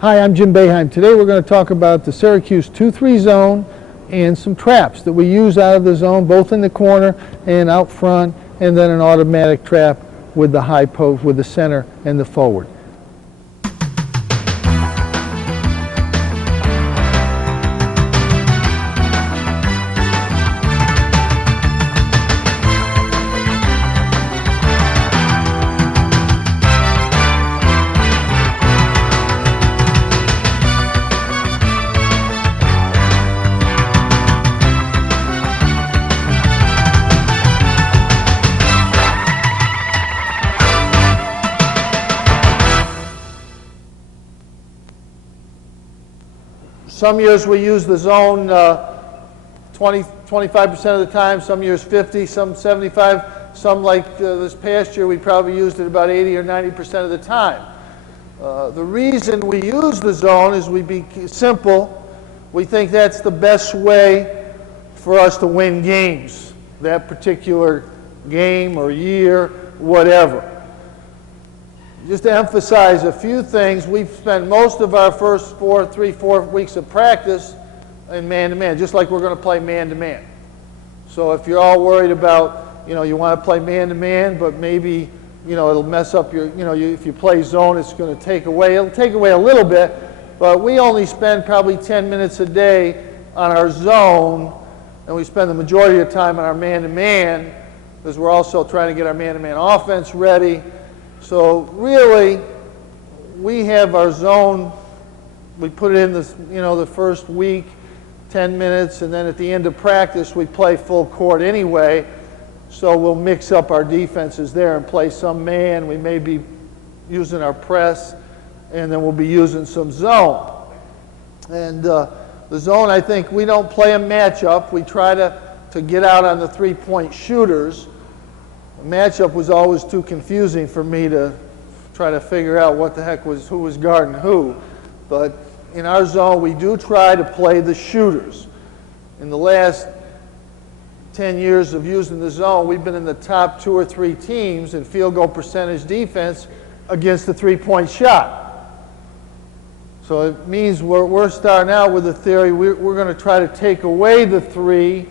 Hi, I'm Jim Boeheim. Today we're going to talk about the Syracuse 2-3 zone and some traps that we use out of the zone, both in the corner and out front, and then an automatic trap with the high post, with the center and the forward. Some years we use the zone 25% of the time, some years 50, some 75, some like this past year we probably used it about 80 or 90% of the time. The reason we use the zone is simple. We think that's the best way for us to win games, that particular game or year, whatever. Just to emphasize a few things, we've spent most of our first 4 weeks of practice in man-to-man, just like we're going to play man-to-man. So if you're all worried about, you want to play man-to-man, but maybe, it'll mess up your, if you play zone, it's going to it'll take away a little bit, but we only spend probably 10 minutes a day on our zone, and we spend the majority of the time on our man-to-man, because we're also trying to get our man-to-man offense ready. So really, we have our zone, we put it in the first week, 10 minutes, and then at the end of practice, we play full court anyway. So we'll mix up our defenses there and play some man. We may be using our press, and then we'll be using some zone. And the zone, I think, we don't play a matchup. We try to get out on the three-point shooters. The matchup was always too confusing for me to try to figure out what the heck who was guarding who. But in our zone, we do try to play the shooters. In the last 10 years of using the zone, we've been in the top 2 or 3 teams in field goal percentage defense against the three-point shot. So it means we're starting out with the theory we're going to try to take away the three.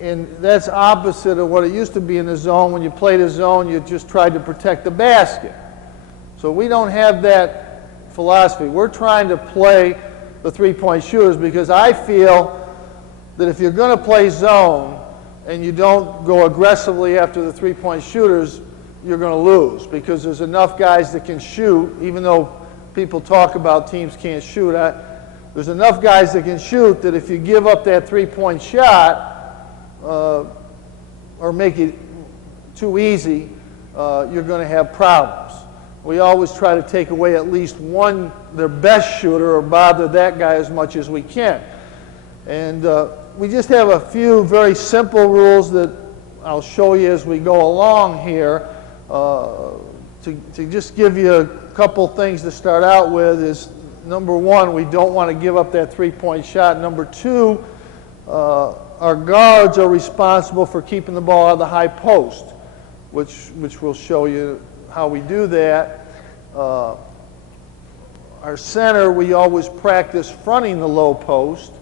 And that's opposite of what it used to be in the zone. When you played a zone, you just tried to protect the basket. So we don't have that philosophy. We're trying to play the three-point shooters because I feel that if you're going to play zone and you don't go aggressively after the three-point shooters, you're going to lose because there's enough guys that can shoot, even though people talk about teams can't shoot. There's enough guys that can shoot that if you give up that three-point shot, or make it too easy, you're going to have problems. We always try to take away at least their best shooter, or bother that guy as much as we can. And we just have a few very simple rules that I'll show you as we go along here. To just give you a couple things to start out with is, number one, we don't want to give up that three-point shot. Number two, our guards are responsible for keeping the ball out of the high post, which we'll show you how we do that. Our center, we always practice fronting the low post.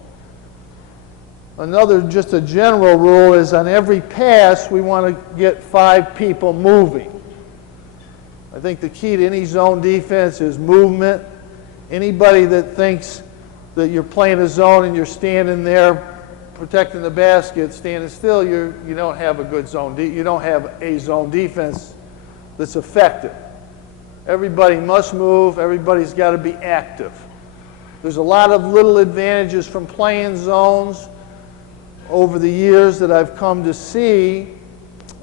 Another, just a general rule, is on every pass, we want to get 5 people moving. I think the key to any zone defense is movement. Anybody that thinks that you're playing a zone and you're standing there protecting the basket, standing still, you don't have a good zone. You don't have a zone defense that's effective. Everybody must move. Everybody's got to be active. There's a lot of little advantages from playing zones over the years that I've come to see.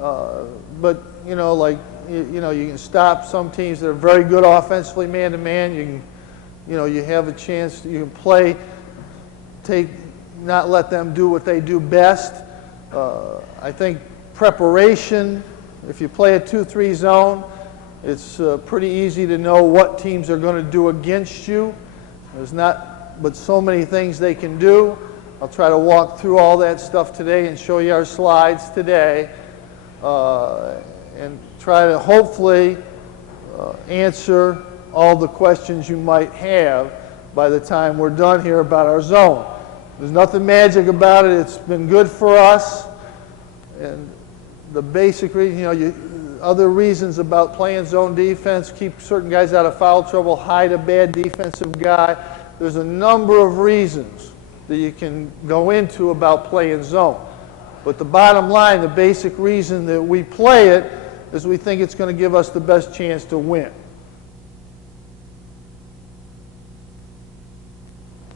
But you can stop some teams that are very good offensively, man-to-man. You have a chance. You can play, not let them do what they do best. I think preparation, if you play a 2-3 zone, it's pretty easy to know what teams are going to do against you. There's not but so many things they can do. I'll try to walk through all that stuff today and show you our slides today. And try to hopefully answer all the questions you might have by the time we're done here about our zone. There's nothing magic about it. It's been good for us. And the basic reason, other reasons about playing zone defense, keep certain guys out of foul trouble, hide a bad defensive guy. There's a number of reasons that you can go into about playing zone. But the bottom line, the basic reason that we play it is we think it's going to give us the best chance to win.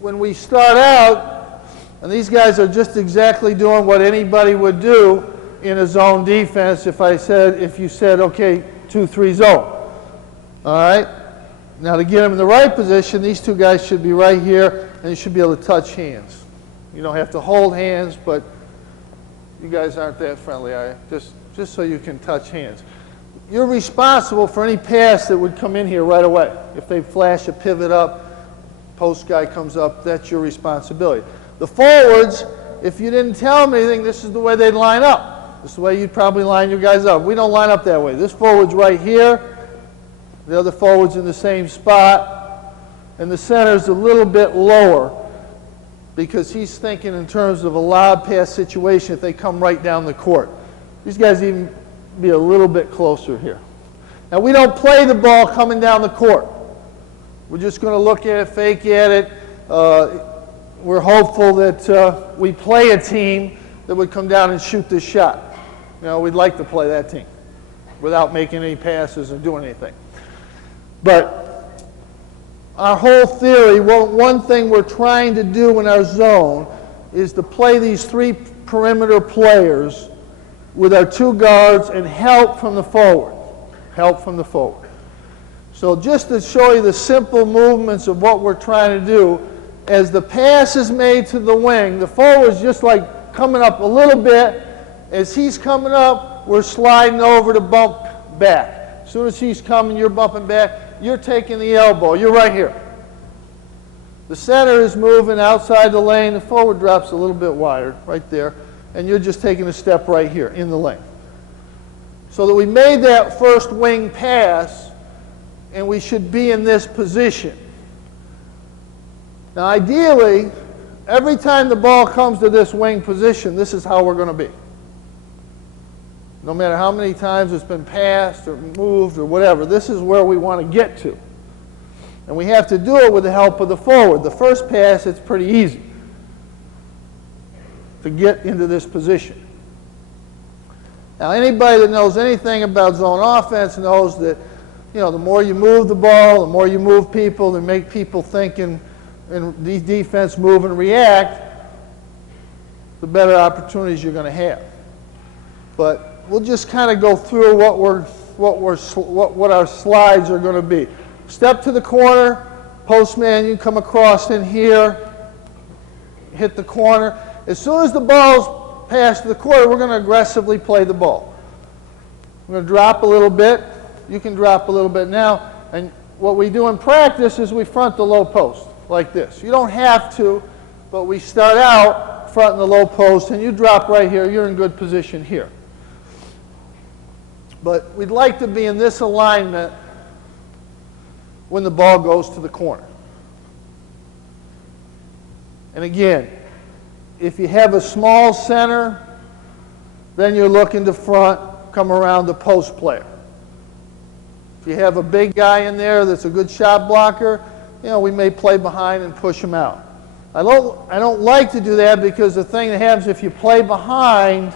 When we start out, and these guys are just exactly doing what anybody would do in a zone defense if you said, okay, 2-3 zone. All right? Now to get them in the right position, these two guys should be right here, and you should be able to touch hands. You don't have to hold hands, but you guys aren't that friendly, are you? Just so you can touch hands. You're responsible for any pass that would come in here right away. If they flash a pivot up, post guy comes up, that's your responsibility. The forwards, if you didn't tell them anything, this is the way they'd line up. This is the way you'd probably line your guys up. We don't line up that way. This forward's right here. The other forward's in the same spot. And the center's a little bit lower because he's thinking in terms of a lob pass situation if they come right down the court. These guys even be a little bit closer here. Now we don't play the ball coming down the court. We're just going to look at it, fake at it. We're hopeful that we play a team that would come down and shoot this shot. We'd like to play that team without making any passes or doing anything. But our whole theory, one thing we're trying to do in our zone is to play these 3 perimeter players with our 2 guards and help from the forward. Help from the forward. So just to show you the simple movements of what we're trying to do, as the pass is made to the wing, the forward's just like coming up a little bit. As he's coming up, we're sliding over to bump back. As soon as he's coming, you're bumping back. You're taking the elbow. You're right here. The center is moving outside the lane. The forward drops a little bit wider, right there. And you're just taking a step right here in the lane. So that we made that first wing pass, and we should be in this position. Now ideally, every time the ball comes to this wing position, this is how we're going to be. No matter how many times it's been passed or moved or whatever, this is where we want to get to. And we have to do it with the help of the forward. The first pass, it's pretty easy to get into this position. Now anybody that knows anything about zone offense knows that the more you move the ball, the more you move people and make people think in defense, move and react, the better opportunities you're going to have. But we'll just kind of go through what our slides are going to be. Step to the corner, postman, you come across in here, hit the corner. As soon as the ball's passed to the corner, we're going to aggressively play the ball. We're going to drop a little bit. You can drop a little bit now. And what we do in practice is we front the low post like this. You don't have to, but we start out fronting the low post, and you drop right here. You're in good position here. But we'd like to be in this alignment when the ball goes to the corner. And again, if you have a small center, then you're looking to front, come around the post player. If you have a big guy in there that's a good shot blocker, we may play behind and push him out. I don't like to do that because the thing that happens if you play behind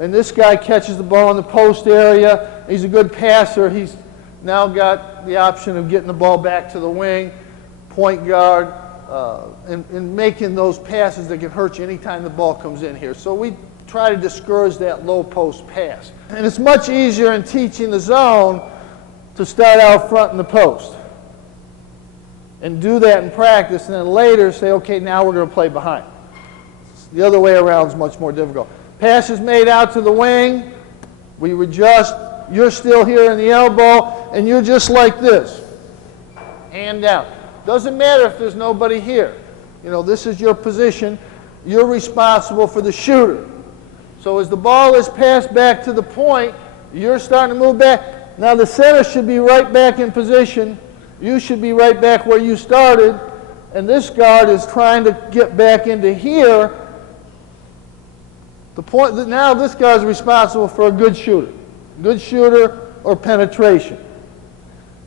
and this guy catches the ball in the post area, he's a good passer, he's now got the option of getting the ball back to the wing, point guard, and making those passes that can hurt you anytime the ball comes in here. So we try to discourage that low post pass. And it's much easier in teaching the zone to start out front in the post and do that in practice, and then later say, okay, now we're going to play behind. The other way around is much more difficult. Pass is made out to the wing. We adjust. You're still here in the elbow, and you're just like this. Hand down. Doesn't matter if there's nobody here. This is your position. You're responsible for the shooter. So as the ball is passed back to the point, you're starting to move back. Now the center should be right back in position, You should be right back where you started, and this guard is trying to get back into here. The point that now this guy is responsible for a good shooter or penetration.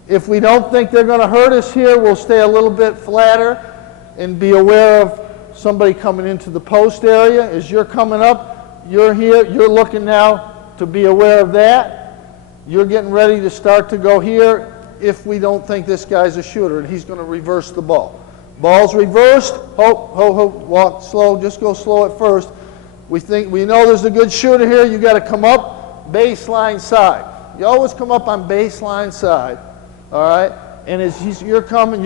If we don't think they're going to hurt us here, we'll stay a little bit flatter and be aware of somebody coming into the post area. As you're coming up, you're here, you're looking now to be aware of that. You're getting ready to start to go here if we don't think this guy's a shooter, and he's going to reverse the ball. Ball's reversed. Walk slow. Just go slow at first. We know there's a good shooter here. You got to come up baseline side. You always come up on baseline side. All right? And as you're coming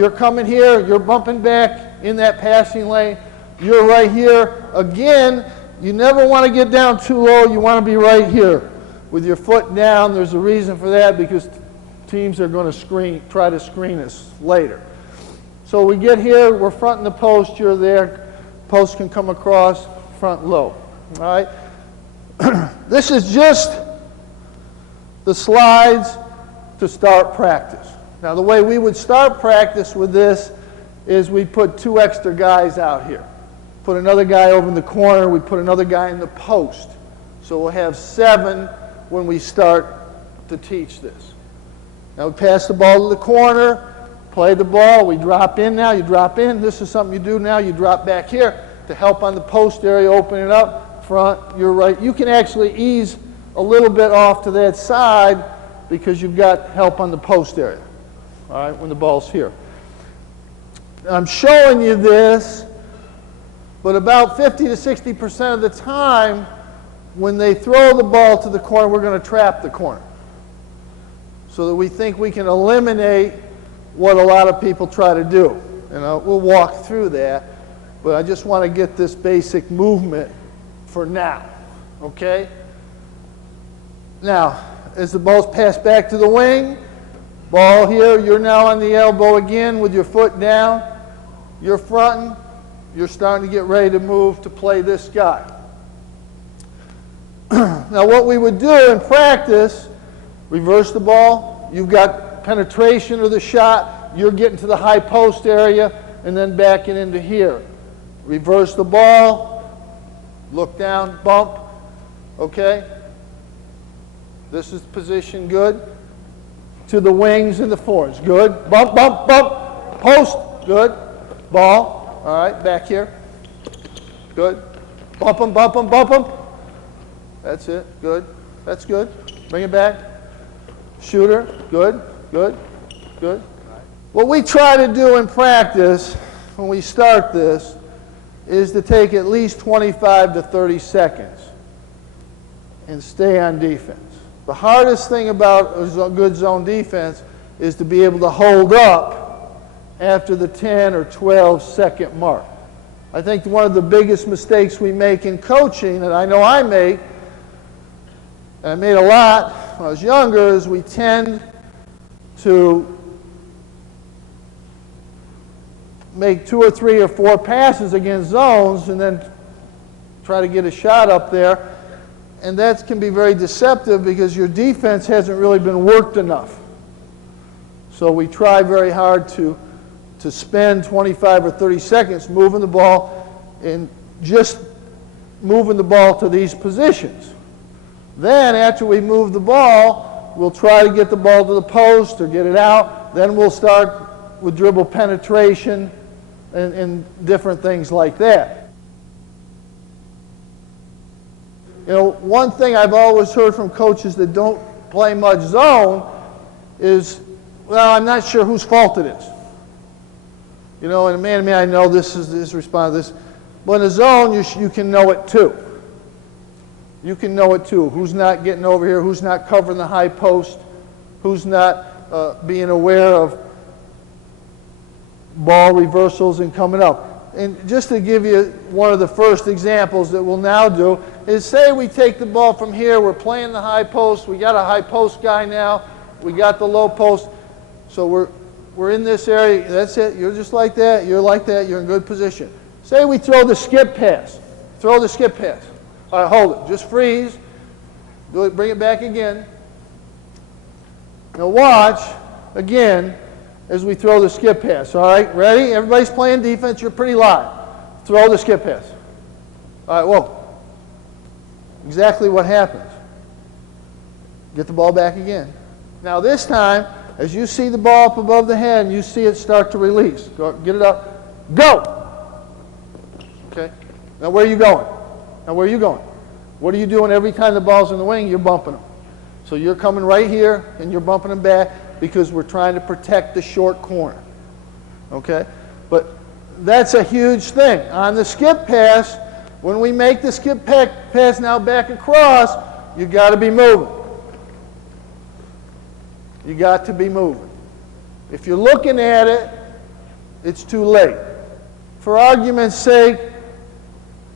here, you're bumping back in that passing lane. You're right here. Again, you never want to get down too low. You want to be right here with your foot down. There's a reason for that, because teams are going to try to screen us later. So we get here, we're fronting the post, you're there. Post can come across, front low. All right? This is just the slides to start practice. Now, the way we would start practice with this is we put 2 extra guys out here. Put another guy over in the corner, we put another guy in the post. So we'll have 7 when we start to teach this. Now we pass the ball to the corner, play the ball, we drop in now, you drop in. This is something you do now, you drop back here to help on the post area, open it up, front, you're right. You can actually ease a little bit off to that side because you've got help on the post area, all right, when the ball's here. I'm showing you this, but about 50 to 60% of the time, when they throw the ball to the corner, we're going to trap the corner, so that we think we can eliminate what a lot of people try to do. And we'll walk through that, but I just want to get this basic movement for now, okay? Now, as the ball's passed back to the wing, ball here, you're now on the elbow again with your foot down. You're fronting. You're starting to get ready to move to play this guy. Now, what we would do in practice, reverse the ball. You've got penetration of the shot. You're getting to the high post area and then backing into here. Reverse the ball. Look down, bump. Okay? This is position good. To the wings and the forwards. Good. Bump, bump, bump. Post. Good. Ball. All right, back here. Good. Bump them, bump them, bump them. That's it. Good. That's good. Bring it back. Shooter. Good. Good. Good. What we try to do in practice when we start this is to take at least 25 to 30 seconds and stay on defense. The hardest thing about a good zone defense is to be able to hold up after the 10 or 12 second mark. I think one of the biggest mistakes we make in coaching, and I know I make, and I made a lot when I was younger, is we tend to make 2 or 3 or 4 passes against zones and then try to get a shot up there. And that can be very deceptive because your defense hasn't really been worked enough. So we try very hard to spend 25 or 30 seconds moving the ball and just moving the ball to these positions. Then after we move the ball, we'll try to get the ball to the post or get it out. Then we'll start with dribble penetration and different things like that. You know, one thing I've always heard from coaches that don't play much zone is, well, I'm not sure whose fault it is. You know, and man, I know this is this response to this. But in a zone, you can know it too. You can know it too. Who's not getting over here? Who's not covering the high post? Who's not being aware of ball reversals and coming up? And just to give you one of the first examples that we'll now do is, say we take the ball from here, we're playing the high post, we got a high post guy now, we got the low post, so we're in this area, that's it, you're just like that, you're in good position. Say we throw the skip pass, All right, hold it, just freeze, do it, bring it back again. Now watch, again, as we throw the skip pass. All right, ready? Everybody's playing defense. You're pretty live. Throw the skip pass. All right, whoa. Exactly what happens. Get the ball back again. Now this time, as you see the ball up above the head and you see it start to release, go, get it up, go! Okay? Now where are you going? Now where are you going? What are you doing every time the ball's in the wing? You're bumping them. So you're coming right here and you're bumping them back because we're trying to protect the short corner. Okay? But that's a huge thing. On the skip pass, when we make the skip pass now back across, you got to be moving. You got to be moving. If you're looking at it, it's too late. For argument's sake,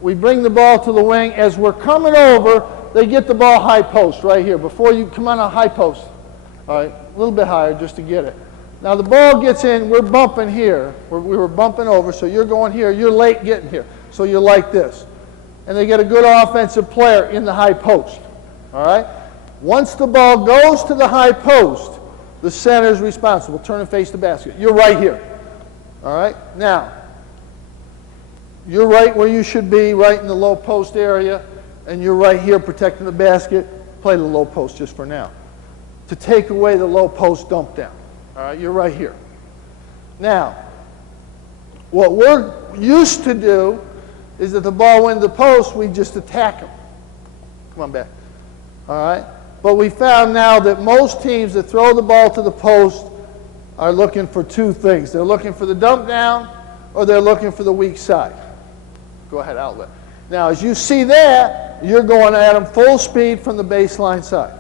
we bring the ball to the wing. As we're coming over, they get the ball high post right here. Before you come on a high post. All right, a little bit higher just to get it. Now the ball gets in, we're bumping here. We were bumping over, so you're going here. You're late getting here, so you're like this. And they get a good offensive player in the high post. All right? Once the ball goes to the high post, the center is responsible. Turn and face the basket. You're right here. All right? Now, you're right where you should be, right in the low post area, and you're right here protecting the basket. Play the low post just for now. To take away the low post dump down. All right? You're right here. Now, what we're used to do is that the ball went to the post, we just attack them. Come on back. All right? But we found now that most teams that throw the ball to the post are looking for two things. They're looking for the dump down or they're looking for the weak side. Go ahead, outlet. Now, as you see that, you're going at them full speed from the baseline side.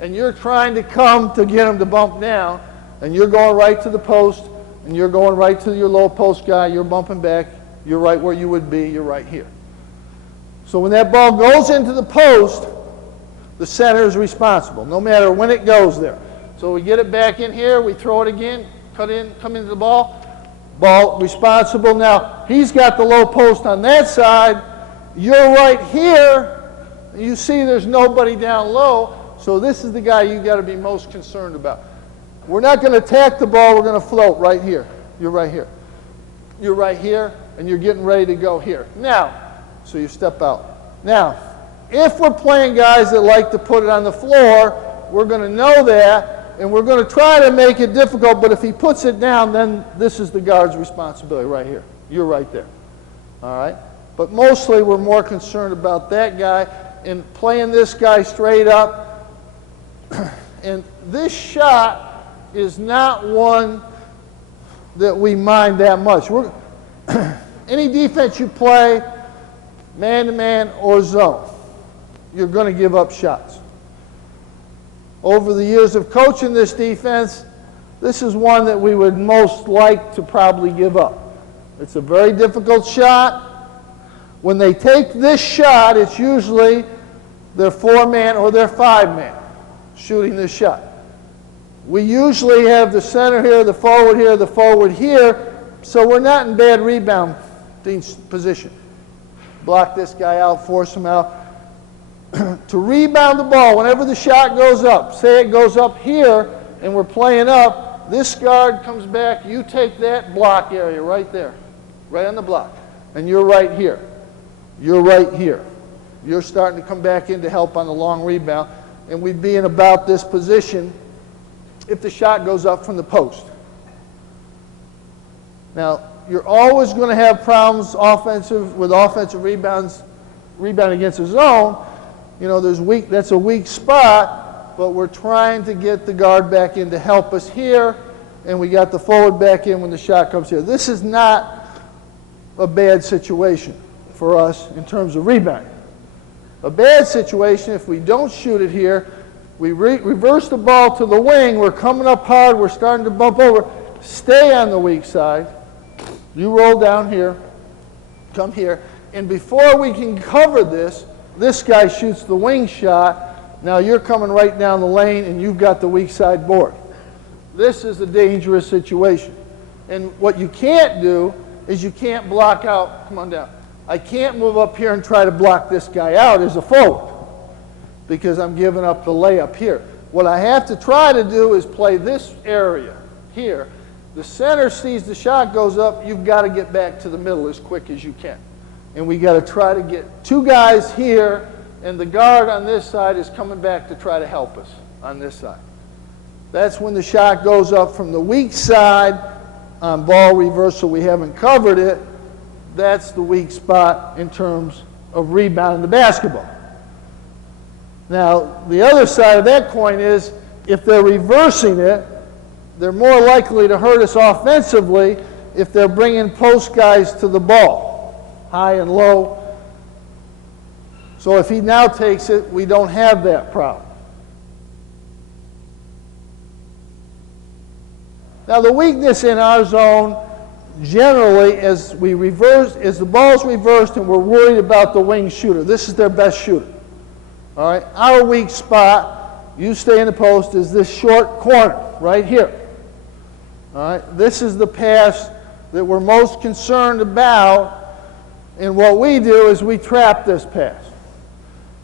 And you're trying to come to get them to bump down, and you're going right to the post, and you're going right to your low post guy. You're bumping back. You're right where you would be. You're right here. So when that ball goes into the post, the center is responsible, no matter when it goes there. So we get it back in here, we throw it again, cut in, come into the ball. Ball responsible. Now, he's got the low post on that side. You're right here. You see there's nobody down low, so this is the guy you got to be most concerned about. We're not going to attack the ball, we're going to float right here. You're right here. You're right here, and you're getting ready to go here. Now, so you step out. Now, if we're playing guys that like to put it on the floor, we're going to know that, and we're going to try to make it difficult, but if he puts it down, then this is the guard's responsibility right here. You're right there. All right? But mostly we're more concerned about that guy and playing this guy straight up. And this shot is not one that we mind that much. Any defense you play, man-to-man or zone, you're going to give up shots. Over the years of coaching this defense, this is one that we would most like to probably give up. It's a very difficult shot. When they take this shot, it's usually their 4-man or their 5-man shooting this shot. We usually have the center here, the forward here, so we're not in bad rebounding position. Block this guy out, force him out. To rebound the ball, whenever the shot goes up, say it goes up here and we're playing up, this guard comes back, you take that block area right there, right on the block, and you're right here. You're right here. You're starting to come back in to help on the long rebound, and we'd be in about this position if the shot goes up from the post. Now, you're always going to have problems with offensive rebounds, rebound against the zone. You know, that's a weak spot, but we're trying to get the guard back in to help us here, and we got the forward back in when the shot comes here. This is not a bad situation for us in terms of rebounding. A bad situation, if we don't shoot it here, we reverse the ball to the wing, we're coming up hard, we're starting to bump over, stay on the weak side, you roll down here, come here, and before we can cover this guy shoots the wing shot. Now you're coming right down the lane and you've got the weak side board. This is a dangerous situation. And what you can't do is you can't block out. Come on down. I can't move up here and try to block this guy out as a forward because I'm giving up the layup here. What I have to try to do is play this area here The center sees the shot goes up, you've got to get back to the middle as quick as you can. And we got to try to get two guys here, and the guard on this side is coming back to try to help us on this side. That's when the shot goes up from the weak side on ball reversal. We haven't covered it. That's the weak spot in terms of rebounding the basketball. Now, the other side of that coin is if they're reversing it, they're more likely to hurt us offensively if they're bringing post guys to the ball, high and low. So if he now takes it, we don't have that problem. Now the weakness in our zone, generally, as the ball's reversed and we're worried about the wing shooter. This is their best shooter. All right, our weak spot, you stay in the post, is this short corner right here. All right, this is the pass that we're most concerned about, and what we do is we trap this pass.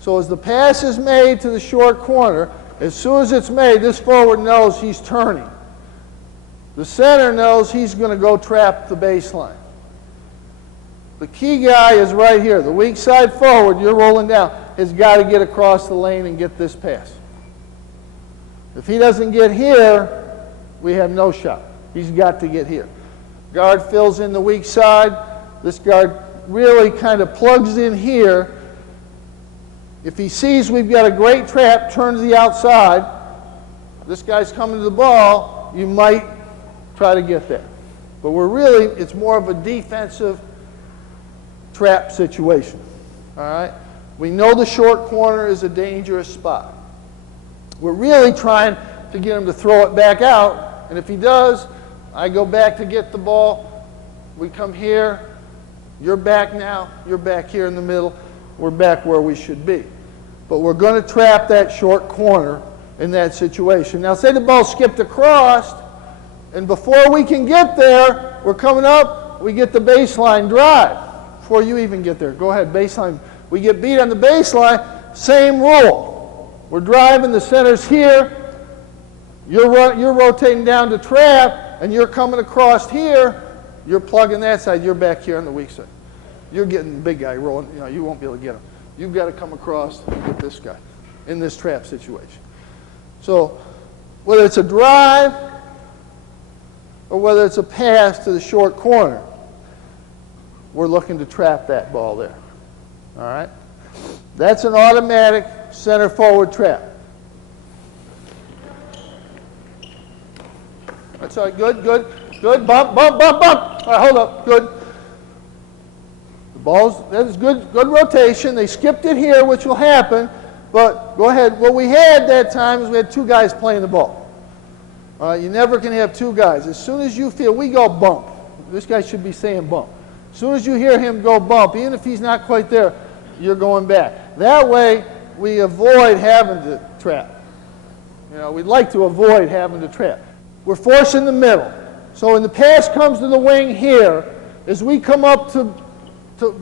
So as the pass is made to the short corner, as soon as it's made, this forward knows he's turning. The center knows he's going to go trap the baseline. The key guy is right here. The weak side forward, you're rolling down, has got to get across the lane and get this pass. If he doesn't get here, we have no shot. He's got to get here. Guard fills in the weak side. This guard really kind of plugs in here. If he sees we've got a great trap, turn to the outside. This guy's coming to the ball, you might try to get that. But it's more of a defensive trap situation. All right? We know the short corner is a dangerous spot. We're really trying to get him to throw it back out, and if he does, I go back to get the ball. We come here. You're back now. You're back here in the middle. We're back where we should be. But we're going to trap that short corner in that situation. Now, say the ball skipped across, and before we can get there, we're coming up, we get the baseline drive. Before you even get there, go ahead, baseline. We get beat on the baseline, same rule. We're driving, the center's here. You're rotating down to trap, and you're coming across here. You're plugging that side. You're back here on the weak side. You're getting the big guy rolling. You won't be able to get him. You've got to come across and get this guy in this trap situation. So whether it's a drive or whether it's a pass to the short corner, we're looking to trap that ball there. All right? That's an automatic center forward trap. That's all right. Good, good, good. Bump, bump, bump, bump. All right, hold up. Good. That is good rotation. They skipped it here, which will happen. But go ahead. What we had that time is we had two guys playing the ball. You never can have two guys. As soon as you feel, we go bump. This guy should be saying bump. As soon as you hear him go bump, even if he's not quite there, you're going back. That way, we avoid having to trap. We'd like to avoid having to trap. We're forcing the middle. So when the pass comes to the wing here, as we come up to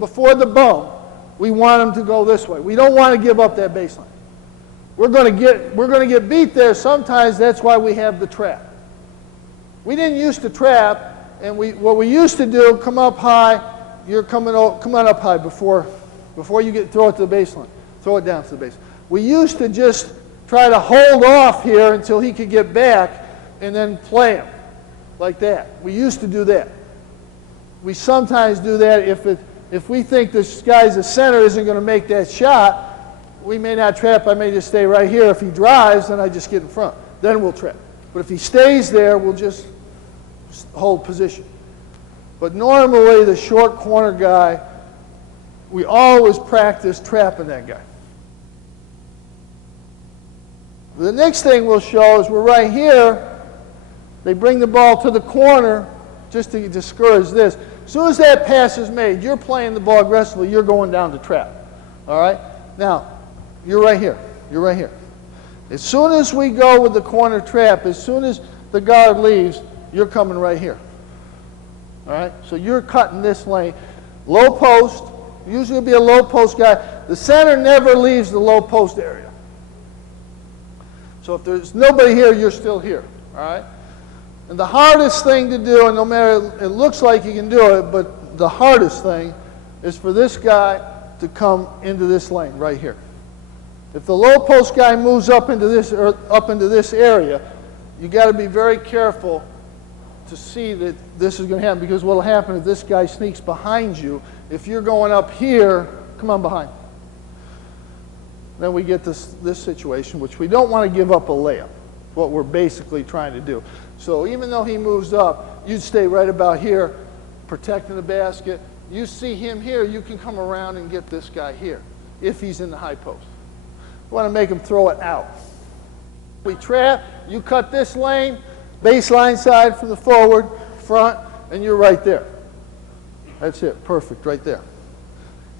before the bump, we want him to go this way. We don't want to give up that baseline. We're going to get beat there. Sometimes that's why we have the trap. We didn't used to trap, and what we used to do, come up high. You're come on up high before you throw it to the baseline. Throw it down to the baseline. We used to just try to hold off here until he could get back and then play him like that. We used to do that. We sometimes do that if we think this guy's a center isn't going to make that shot, we may not trap. I may just stay right here. If he drives, then I just get in front. Then we'll trap. But if he stays there, we'll just hold position. But normally, the short corner guy, we always practice trapping that guy. The next thing we'll show is we're right here. They bring the ball to the corner just to discourage this. As soon as that pass is made, you're playing the ball aggressively, you're going down to trap. All right? Now, you're right here. You're right here. As soon as we go with the corner trap, as soon as the guard leaves, you're coming right here. All right? So you're cutting this lane. Low post. Usually it'll be a low post guy. The center never leaves the low post area. So if there's nobody here, you're still here. All right? And the hardest thing to do, and no matter, it looks like you can do it, but the hardest thing is for this guy to come into this lane right here. If the low post guy moves up into this, or up into this area, you got to be very careful to see that this is going to happen, because what will happen if this guy sneaks behind you, if you're going up here, come on behind. Then we get this situation, which we don't want to give up a layup, what we're basically trying to do. So even though he moves up, you'd stay right about here, protecting the basket. You see him here, you can come around and get this guy here, if he's in the high post. We want to make him throw it out. We trap, you cut this lane, baseline side from the forward, front, and you're right there. That's it, perfect, right there.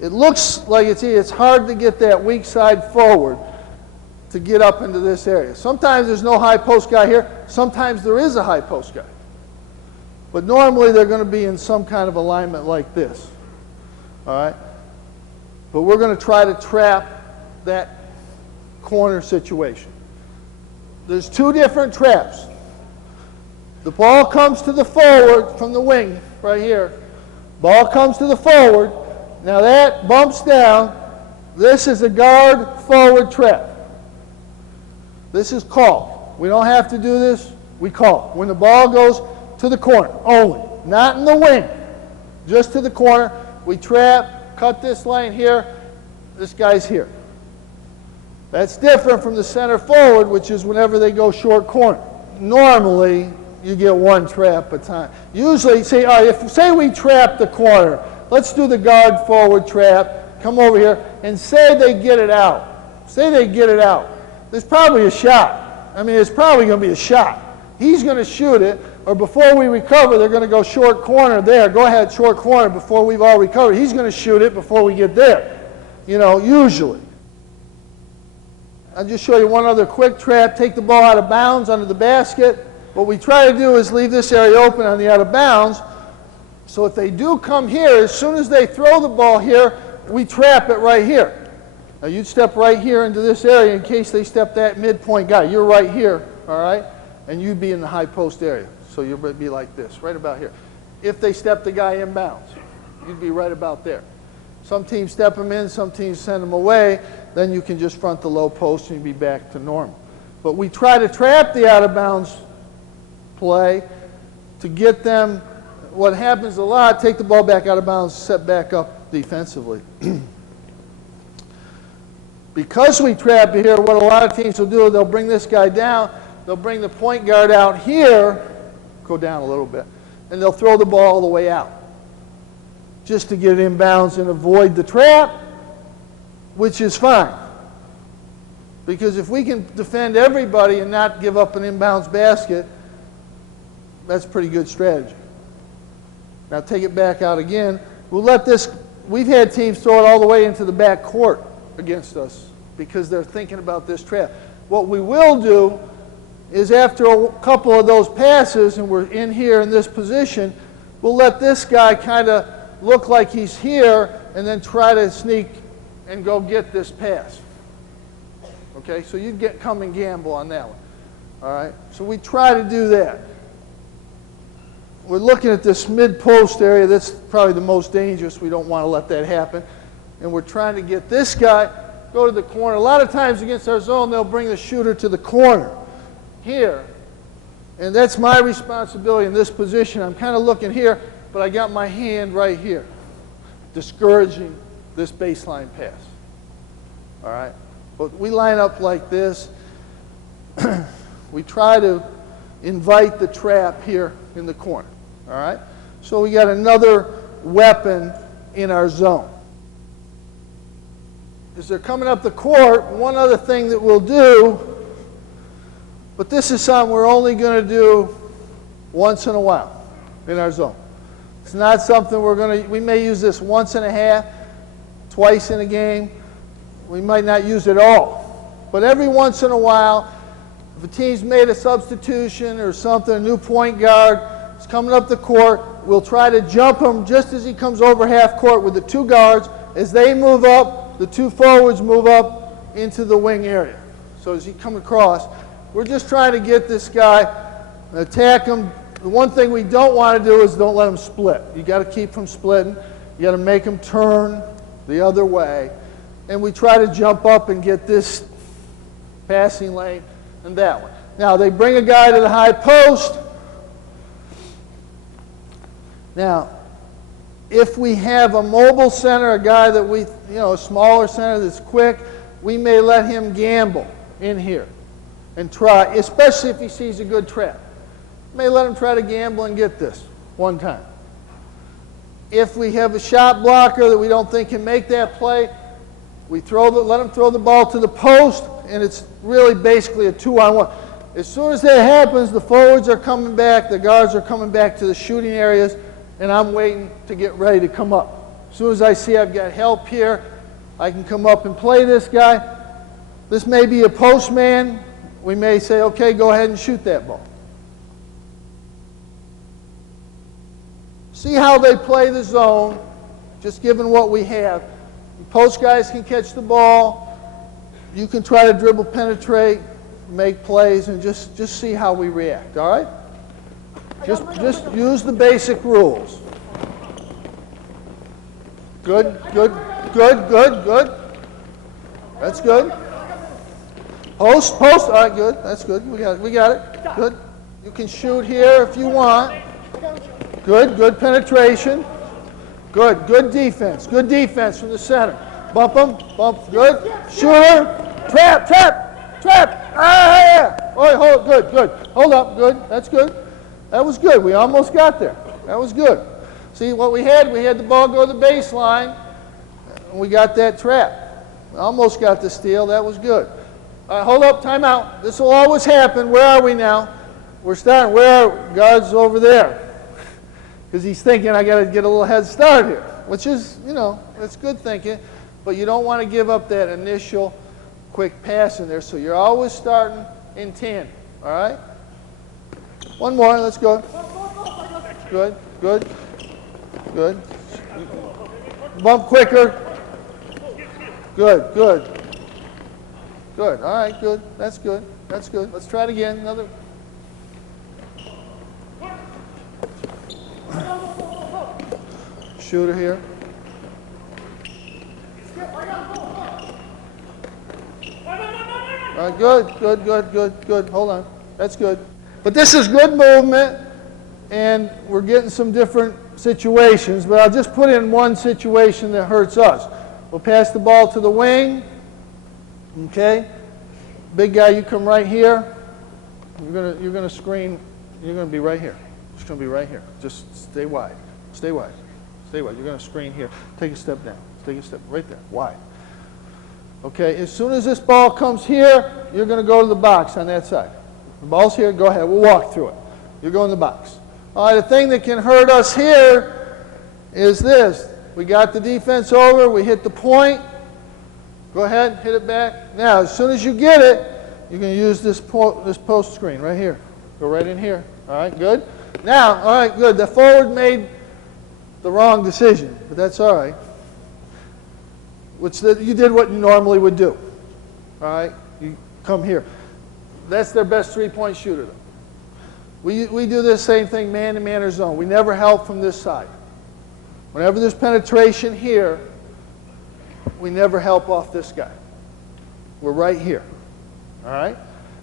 It looks like it's hard to get that weak side forward to get up into this area. Sometimes there's no high post guy here. Sometimes there is a high post guy. But normally they're going to be in some kind of alignment like this. All right? But we're going to try to trap that corner situation. There's two different traps. The ball comes to the forward from the wing right here. Ball comes to the forward. Now that bumps down. This is a guard forward trap. This is called. We don't have to do this. We call. When the ball goes to the corner only, not in the wing, just to the corner, we trap, cut this lane here. This guy's here. That's different from the center forward, which is whenever they go short corner. Normally, you get one trap at a time. Usually, say, all right, say we trap the corner. Let's do the guard forward trap. Come over here and say they get it out. Say they get it out. There's probably a shot. I mean, it's probably going to be a shot. He's going to shoot it, or before we recover, they're going to go short corner there. Go ahead, short corner before we've all recovered. He's going to shoot it before we get there. You know, usually. I'll just show you one other quick trap. Take the ball out of bounds under the basket. What we try to do is leave this area open on the out of bounds. So if they do come here, as soon as they throw the ball here, we trap it right here. Now you'd step right here into this area in case they step that midpoint guy. You're right here, all right? And you'd be in the high post area. So you'll be like this, right about here. If they step the guy inbounds, you'd be right about there. Some teams step them in, some teams send them away. Then you can just front the low post and you'd be back to normal. But we try to trap the out of bounds play to get them. What happens a lot, take the ball back out of bounds, set back up defensively. Because we trap it here, what a lot of teams will do, they'll bring this guy down, they'll bring the point guard out here, go down a little bit, and they'll throw the ball all the way out just to get it inbounds and avoid the trap, which is fine. Because if we can defend everybody and not give up an inbounds basket, that's a pretty good strategy. Now take it back out again. We'll let this, we've had teams throw it all the way into the back court against us because they're thinking about this trap. What we will do is after a couple of those passes and we're in here in this position, we'll let this guy kind of look like he's here and then try to sneak and go get this pass. Okay, so you come and gamble on that one. All right, so we try to do that. We're looking at this mid-post area. That's probably the most dangerous. We don't want to let that happen. And we're trying to get this guy, go to the corner. A lot of times against our zone, they'll bring the shooter to the corner here. And that's my responsibility in this position. I'm kind of looking here, but I got my hand right here, discouraging this baseline pass. All right? But we line up like this. We try to invite the trap here in the corner. All right? So we got another weapon in our zone. As they're coming up the court, one other thing that we'll do, but this is something we're only going to do once in a while in our zone. It's not something we may use this once and a half, twice in a game. We might not use it all. But every once in a while, if a team's made a substitution or something, a new point guard is coming up the court, we'll try to jump him just as he comes over half court with the two guards. As they move up, the two forwards move up into the wing area. So as he comes across, we're just trying to get this guy, attack him the one thing we don't want to do is don't let them split. You got to keep from splitting. You got to make them turn the other way. And we try to jump up and get this passing lane and that one. Now, they bring a guy to the high post. Now, if we have a mobile center, a guy that we, a smaller center that's quick, we may let him gamble in here and try, especially if he sees a good trap. May let him try to gamble and get this one time. If we have a shot blocker that we don't think can make that play, we let him throw the ball to the post, and it's really basically a 2-on-1. As soon as that happens, the forwards are coming back, the guards are coming back to the shooting areas, and I'm waiting to get ready to come up. As soon as I see I've got help here, I can come up and play this guy. This may be a post man. We may say, okay, go ahead and shoot that ball. See how they play the zone, just given what we have. Post guys can catch the ball. You can try to dribble, penetrate, make plays, and just see how we react, all right? Just use the basic rules. Good, good, good, good, good. That's good. Post, all right, good. That's good. We got it. Good. You can shoot here if you want. Good, good penetration. Good, good defense. Good defense from the center. Bump them, bump, good. Shooter, trap, trap, trap. Ah, yeah. Oh, hold, good, good. Hold up, good. That's good. That was good. We almost got there. That was good. See what we had? We had the ball go to the baseline, and we got that trap. We almost got the steal. That was good. All right, hold up, time out. This will always happen. Where are we now? We're starting. Where are guards over there? Because he's thinking, I got to get a little head start here, which is, it's good thinking, but you don't want to give up that initial quick pass in there, so you're always starting in 10, all right? One more, let's go. Good, good, good. Bump quicker. Good, good. Good, all right, good. That's good, that's good. Let's try it again, another. Shooter here. All right, good, good, good, good, good. Hold on. That's good. But this is good movement, and we're getting some different situations, but I'll just put in one situation that hurts us. We'll pass the ball to the wing. Okay? Big guy, you come right here. You're gonna screen. You're gonna be right here. It's gonna be right here. Just stay wide. Stay wide. Stay wide. You're going to screen here. Take a step down. Take a step right there. Wide. Okay, as soon as this ball comes here, you're going to go to the box on that side. The ball's here. Go ahead. We'll walk through it. You're going to the box. All right, the thing that can hurt us here is this. We got the defense over. We hit the point. Go ahead. Hit it back. Now, as soon as you get it, you're going to use this post screen right here. Go right in here. All right, good. Now, all right, good. The forward made the wrong decision, but that's all right. You did what you normally would do. All right? You come here. That's their best three-point shooter, though. We do this same thing, man-to-man or zone. We never help from this side. Whenever there's penetration here, we never help off this guy. We're right here. All right?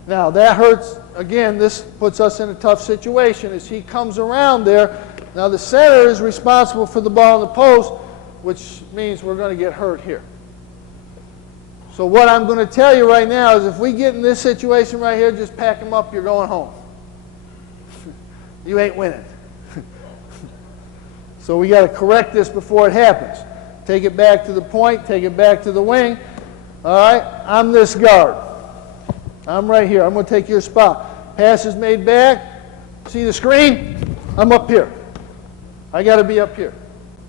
Now, that hurts. Again, this puts us in a tough situation as he comes around there. Now, the center is responsible for the ball in the post, which means we're going to get hurt here. So what I'm going to tell you right now is if we get in this situation right here, just pack him up, you're going home. You ain't winning. So we got to correct this before it happens. Take it back to the point, take it back to the wing. All right, I'm this guard. I'm right here. I'm going to take your spot. Pass is made back. See the screen? I'm up here. I got to be up here.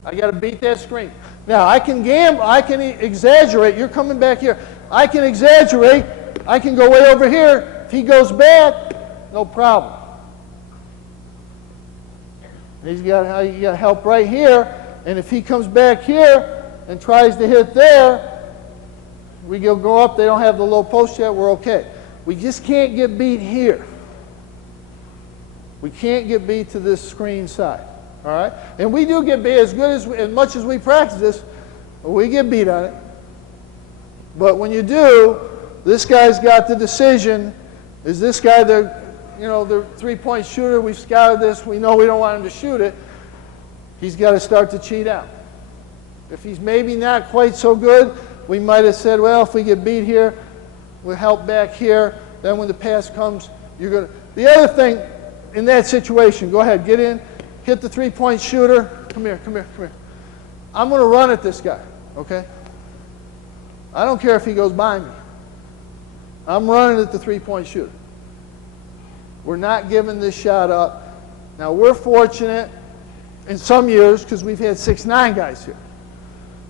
I got to beat that screen. Now, I can gamble. I can exaggerate. You're coming back here. I can exaggerate. I can go way over here. If he goes back, no problem. You got help right here. And if he comes back here and tries to hit there, we go up. They don't have the low post yet. We're okay. We just can't get beat here. We can't get beat to this screen side. All right? And we do get beat as much as we practice this, we get beat on it. But when you do, this guy's got the decision. Is this guy the three-point shooter? We've scouted this. We know we don't want him to shoot it. He's got to start to cheat out. If he's maybe not quite so good, we might have said, well, if we get beat here, we'll help back here. Then when the pass comes, you're going to. The other thing in that situation, go ahead, get in, hit the three-point shooter. Come here, come here, come here. I'm going to run at this guy, okay? I don't care if he goes by me. I'm running at the three-point shooter. We're not giving this shot up. Now, we're fortunate in some years because we've had 6'9" guys here.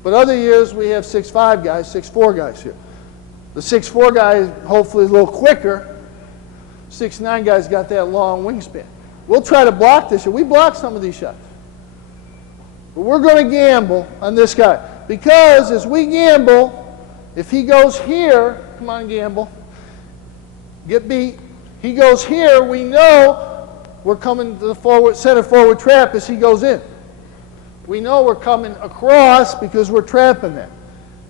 But other years, we have 6'5" guys, 6'4" guys here. The 6'4" guy, hopefully, is a little quicker. 6'9" guy's got that long wingspan. We'll try to block this. We block some of these shots. But we're going to gamble on this guy. Because as we gamble, if he goes here, come on, gamble, get beat. He goes here, we know we're coming to the center forward trap as he goes in. We know we're coming across because we're trapping that.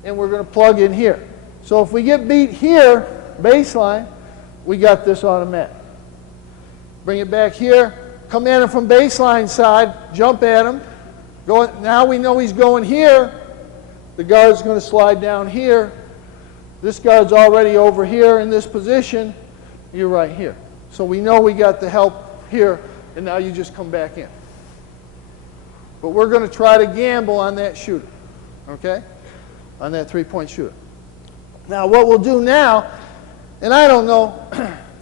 And we're going to plug in here. So if we get beat here, baseline, we got this automatic. Bring it back here, come at him from baseline side, jump at him. Now we know he's going here. The guard's going to slide down here. This guard's already over here in this position. You're right here. So we know we got the help here, and now you just come back in. But we're going to try to gamble on that shooter, okay? On that three-point shooter. Now what we'll do now, and I don't know,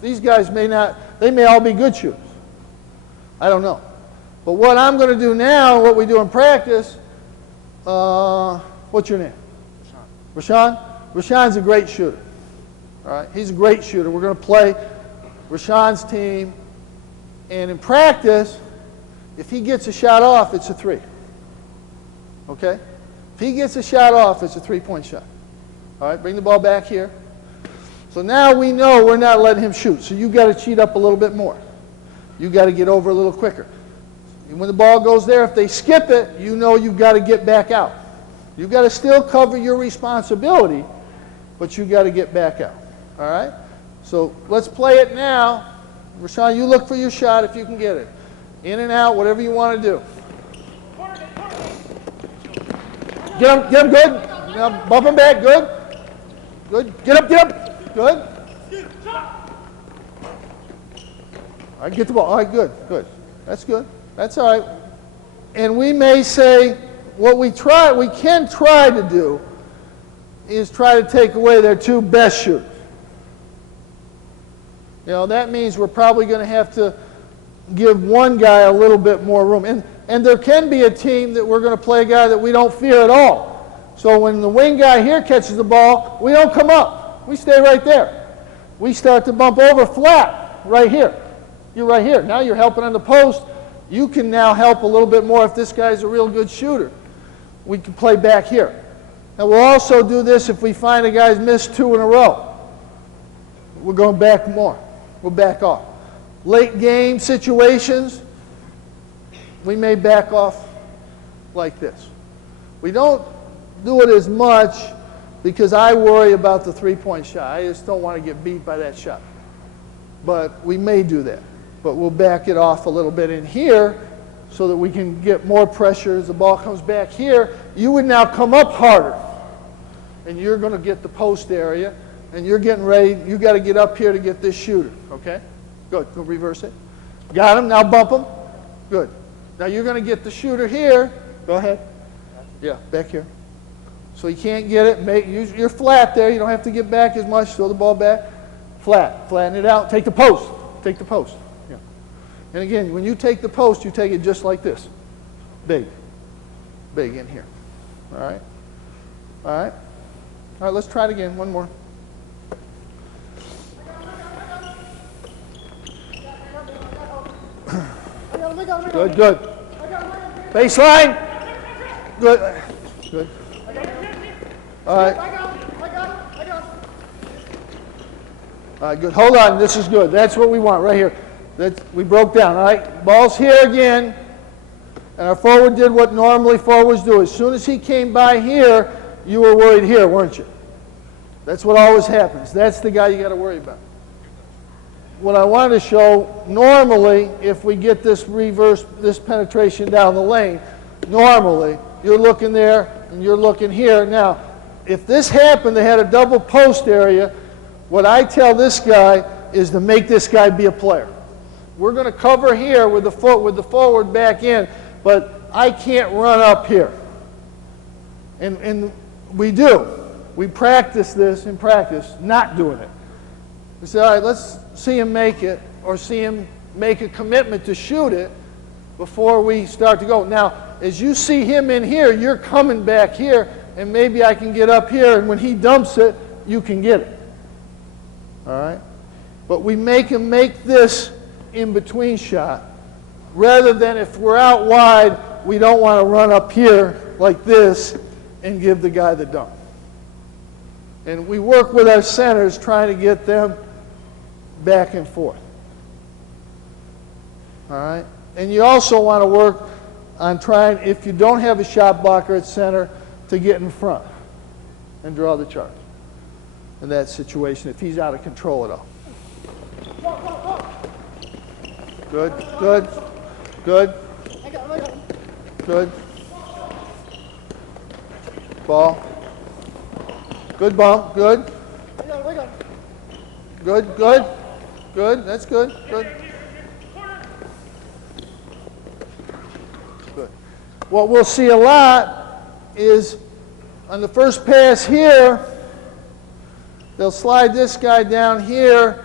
these guys may not, they may all be good shooters. I don't know. But what I'm going to do now, what we do in practice, what's your name? Rashawn? Rashawn's a great shooter. All right? He's a great shooter. We're going to play Rashawn's team. And in practice, if he gets a shot off, it's a three. Okay? If he gets a shot off, it's a three-point shot. All right? Bring the ball back here. So now we know we're not letting him shoot. So you've got to cheat up a little bit more. You've got to get over a little quicker. And when the ball goes there, if they skip it, you know you've got to get back out. You've got to still cover your responsibility, but you've got to get back out. All right? So let's play it now. Rashawn, you look for your shot if you can get it. In and out, whatever you want to do. Get him good. Now bump him back, good. Good. Get up, good. All right, get the ball. All right, good. That's good. That's all right. And we may say, what we can try to do is try to take away their two best shooters. You know, that means we're probably going to have to give one guy a little bit more room. And there can be a team that we're going to play a guy that we don't fear at all. So when the wing guy here catches the ball, we don't come up. We stay right there. We start to bump over flat right here. You're right here. Now you're helping on the post. You can now help a little bit more if this guy's a real good shooter. We can play back here. Now we'll also do this if we find a guy's missed two in a row. We're going back more. We'll back off. Late game situations, we may back off like this. We don't do it as much because I worry about the three-point shot. I just don't want to get beat by that shot. But we may do that. But we'll back it off a little bit in here so that we can get more pressure as the ball comes back here. You would now come up harder. And you're going to get the post area. And you're getting ready. You've got to get up here to get this shooter. Okay? Good. Go reverse it. Got him. Now bump him. Good. Now you're going to get the shooter here. Go ahead. Yeah, back here. So you can't get it. You're flat there. You don't have to get back as much. Throw the ball back. Flat. Flatten it out. Take the post. Take the post. Yeah. And again, when you take the post, you take it just like this. Big. Big in here. All right? All right? All right, let's try it again. One more. Good, good. Baseline. Good. Good. All right. All right, good. Hold on. This is good. That's what we want right here. We broke down, all right? Ball's here again, and our forward did what normally forwards do. As soon as he came by here, you were worried here, weren't you? That's what always happens. That's the guy you got to worry about. What I wanted to show, normally, if we get this reverse, this penetration down the lane, normally, you're looking there and you're looking here. Now, if this happened, they had a double post area, what I tell this guy is to make this guy be a player. We're going to cover here with the forward back in, but I can't run up here. And we do. We practice this in practice, not doing it. We say, all right, let's see him make it, or see him make a commitment to shoot it before we start to go. Now, as you see him in here, you're coming back here, and maybe I can get up here, and when he dumps it, you can get it. All right? But we make him make this in-between shot, rather than if we're out wide, we don't want to run up here like this and give the guy the dump. And we work with our centers trying to get them back and forth. All right? And you also want to work on trying, if you don't have a shot blocker at center, to get in front and draw the charge in that situation if he's out of control at all. Good, good, good, good. Ball. Good bump, good. Good, good, good, that's good, good. Good. What we'll see a lot is on the first pass here, they'll slide this guy down here,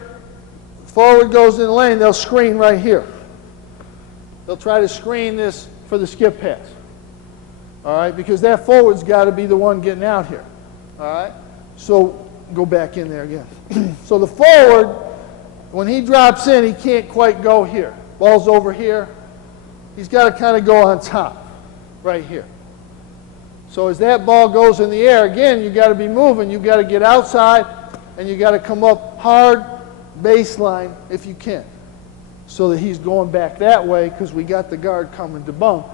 forward goes in the lane, they'll screen right here. They'll try to screen this for the skip pass. All right, because that forward's got to be the one getting out here. All right, so go back in there again. So the forward, when he drops in, he can't quite go here. Ball's over here. He's got to kind of go on top, right here. So as that ball goes in the air, again, you've got to be moving. You've got to get outside, and you've got to come up hard baseline if you can, so that he's going back that way because we got the guard coming to bump,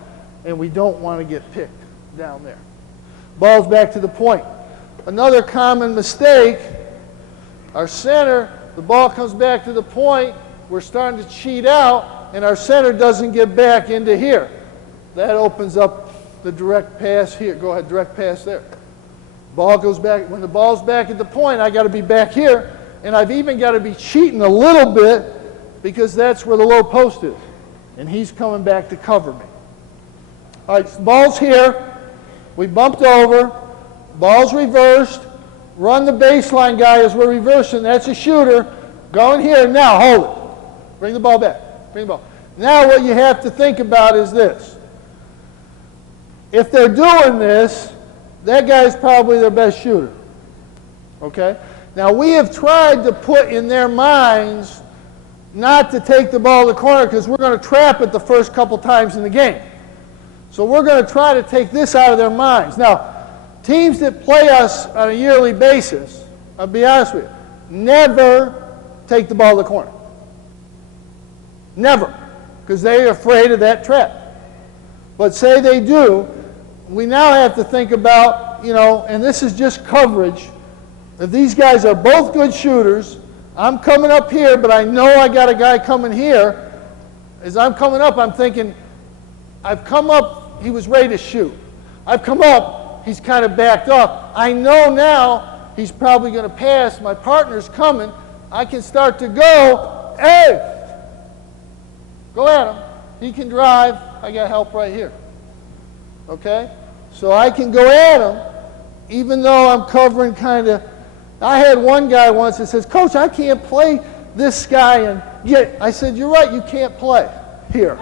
and we don't want to get picked down there. Ball's back to the point. Another common mistake, our center, the ball comes back to the point, we're starting to cheat out, and our center doesn't get back into here. That opens up the direct pass here. Go ahead, direct pass there. Ball goes back. When the ball's back at the point, I got to be back here, and I've even got to be cheating a little bit because that's where the low post is, and he's coming back to cover me. All right, so ball's here. We bumped over. Ball's reversed. Run the baseline guy as we're reversing. That's a shooter. Go in here. Now hold it. Bring the ball back. Bring the ball. Now what you have to think about is this. If they're doing this, that guy's probably their best shooter. Okay? Now we have tried to put in their minds not to take the ball to the corner because we're going to trap it the first couple times in the game. So we're going to try to take this out of their minds. Now, teams that play us on a yearly basis, I'll be honest with you, never take the ball to the corner. Never. Because they're afraid of that trap. But say they do, we now have to think about, you know, and this is just coverage. If these guys are both good shooters, I'm coming up here, but I know I got a guy coming here. As I'm coming up, I'm thinking, I've come up, he was ready to shoot. I've come up, he's kind of backed up. I know now he's probably going to pass. My partner's coming. I can start to go. Hey! Go at him. He can drive. I got help right here. Okay? So I can go at him, even though I'm covering kind of. I had one guy once that says, Coach, I can't play this guy and get. I said, you're right, you can't play here.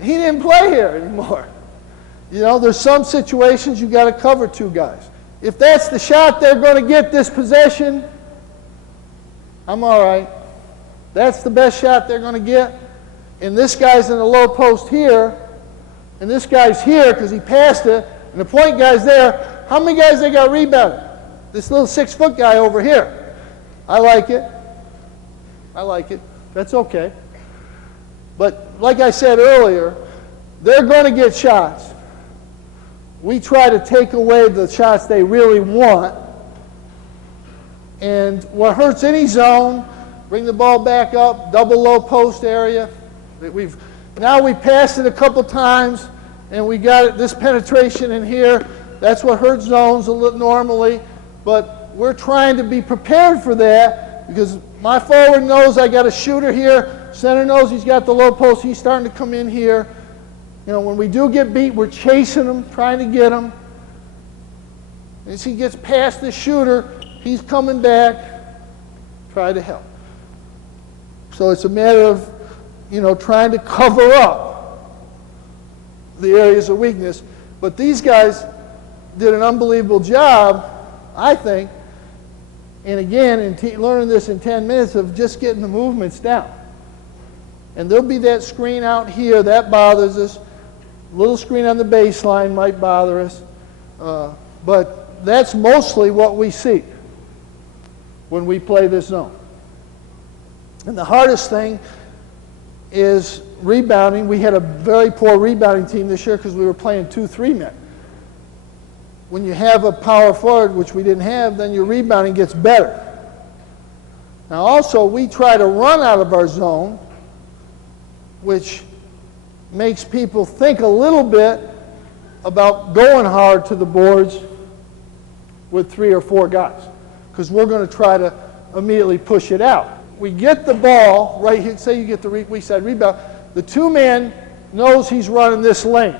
He didn't play here anymore. You know, there's some situations you got to cover two guys. If that's the shot they're going to get this possession, I'm all right. That's the best shot they're going to get. And this guy's in the low post here, and this guy's here because he passed it, and the point guy's there. How many guys they got rebounded? This little 6-foot guy over here. I like it. I like it. That's okay. But like I said earlier, they're going to get shots. We try to take away the shots they really want. And what hurts any zone, bring the ball back up, double low post area. Now we passed it a couple times, and we got this penetration in here. That's what hurts zones a little normally. But we're trying to be prepared for that because my forward knows I got a shooter here. Center knows he's got the low post. He's starting to come in here. You know, when we do get beat, we're chasing him, trying to get him. As he gets past the shooter, he's coming back. Try to help. So it's a matter of, you know, trying to cover up the areas of weakness. But these guys did an unbelievable job, I think, and again, in learning this in 10 minutes of just getting the movements down. And there'll be that screen out here, that bothers us. Little screen on the baseline might bother us. But that's mostly what we see when we play this zone. And the hardest thing is rebounding. We had a very poor rebounding team this year because we were playing 2-3 men. When you have a power forward, which we didn't have, then your rebounding gets better. Now also, we try to run out of our zone, which makes people think a little bit about going hard to the boards with 3 or 4 guys, because we're going to try to immediately push it out. We get the ball right here, say you get the weak side rebound, the 2-man knows he's running this lane.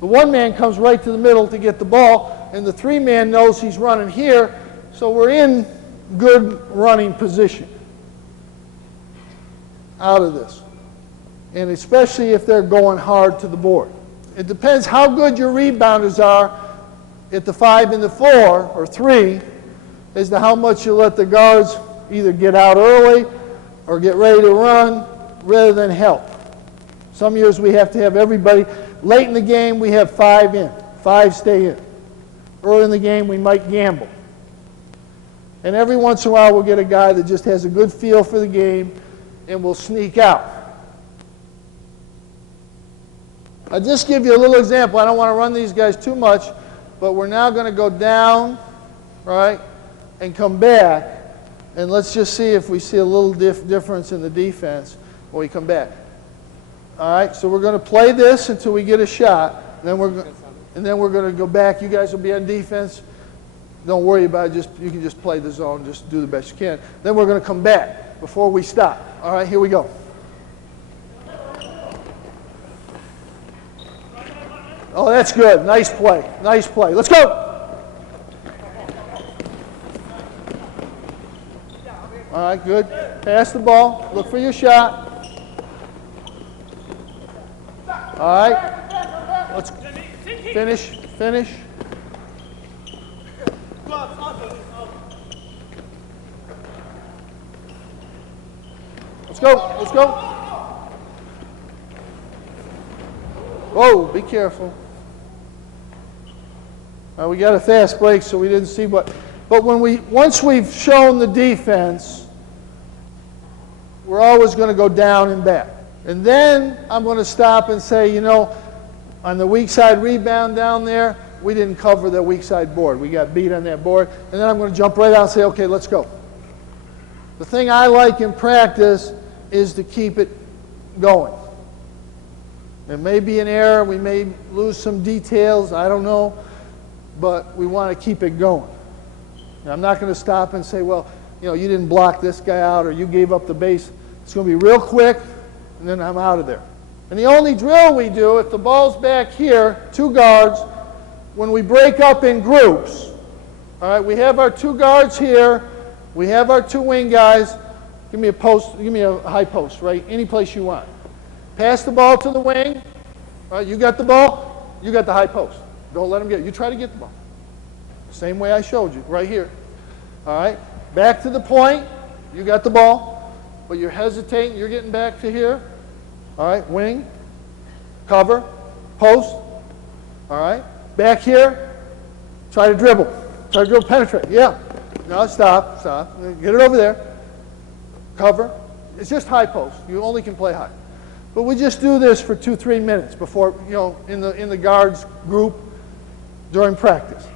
The 1-man comes right to the middle to get the ball, and the 3-man knows he's running here, so we're in good running position out of this. And especially if they're going hard to the board. It depends how good your rebounders are at the 5 and the 4 or 3 as to how much you let the guards either get out early or get ready to run rather than help. Some years we have to have everybody. Late in the game we have 5 in, 5 stay in. Early in the game we might gamble. And every once in a while we'll get a guy that just has a good feel for the game and will sneak out. I'll just give you a little example. I don't want to run these guys too much, but we're now going to go down, right, and come back. And let's just see if we see a little difference in the defense when we come back. All right, so we're going to play this until we get a shot. And then we're going to go back. You guys will be on defense. Don't worry about it. You can just play the zone. Just do the best you can. Then we're going to come back before we stop. All right, here we go. Oh, that's good. Nice play. Nice play. Let's go. All right, good. Pass the ball. Look for your shot. All right. Let's finish. Finish. Let's go. Let's go. Whoa, be careful. We got a fast break, so we didn't see what. But once we've shown the defense, we're always going to go down and back. And then I'm going to stop and say, you know, on the weak side rebound down there, we didn't cover the weak side board. We got beat on that board. And then I'm going to jump right out and say, okay, let's go. The thing I like in practice is to keep it going. There may be an error. We may lose some details. I don't know. But we want to keep it going. And I'm not going to stop and say, well, you know, you didn't block this guy out or you gave up the base. It's going to be real quick, and then I'm out of there. And the only drill we do, if the ball's back here, 2 guards, when we break up in groups, all right, we have our 2 guards here. We have our 2 wing guys. Give me a post, give me a high post, right? Any place you want. Pass the ball to the wing. All right, you got the ball, you got the high post. Don't let them get it. You try to get the ball. Same way I showed you, right here. All right, back to the point. You got the ball, but you're hesitating. You're getting back to here. All right, wing, cover, post. All right, back here. Try to dribble. Try to dribble, penetrate. Yeah. No, stop. Get it over there. cover. It's just high post. You only can play high. But we just do this for 2-3 minutes before, you know, in the guards group during practice.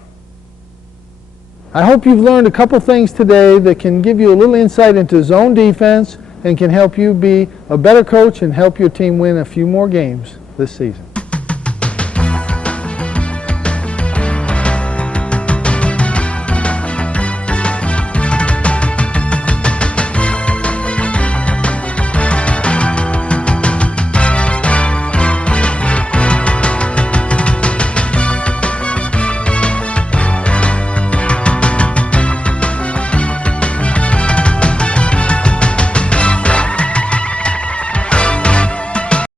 I hope you've learned a couple things today that can give you a little insight into zone defense and can help you be a better coach and help your team win a few more games this season.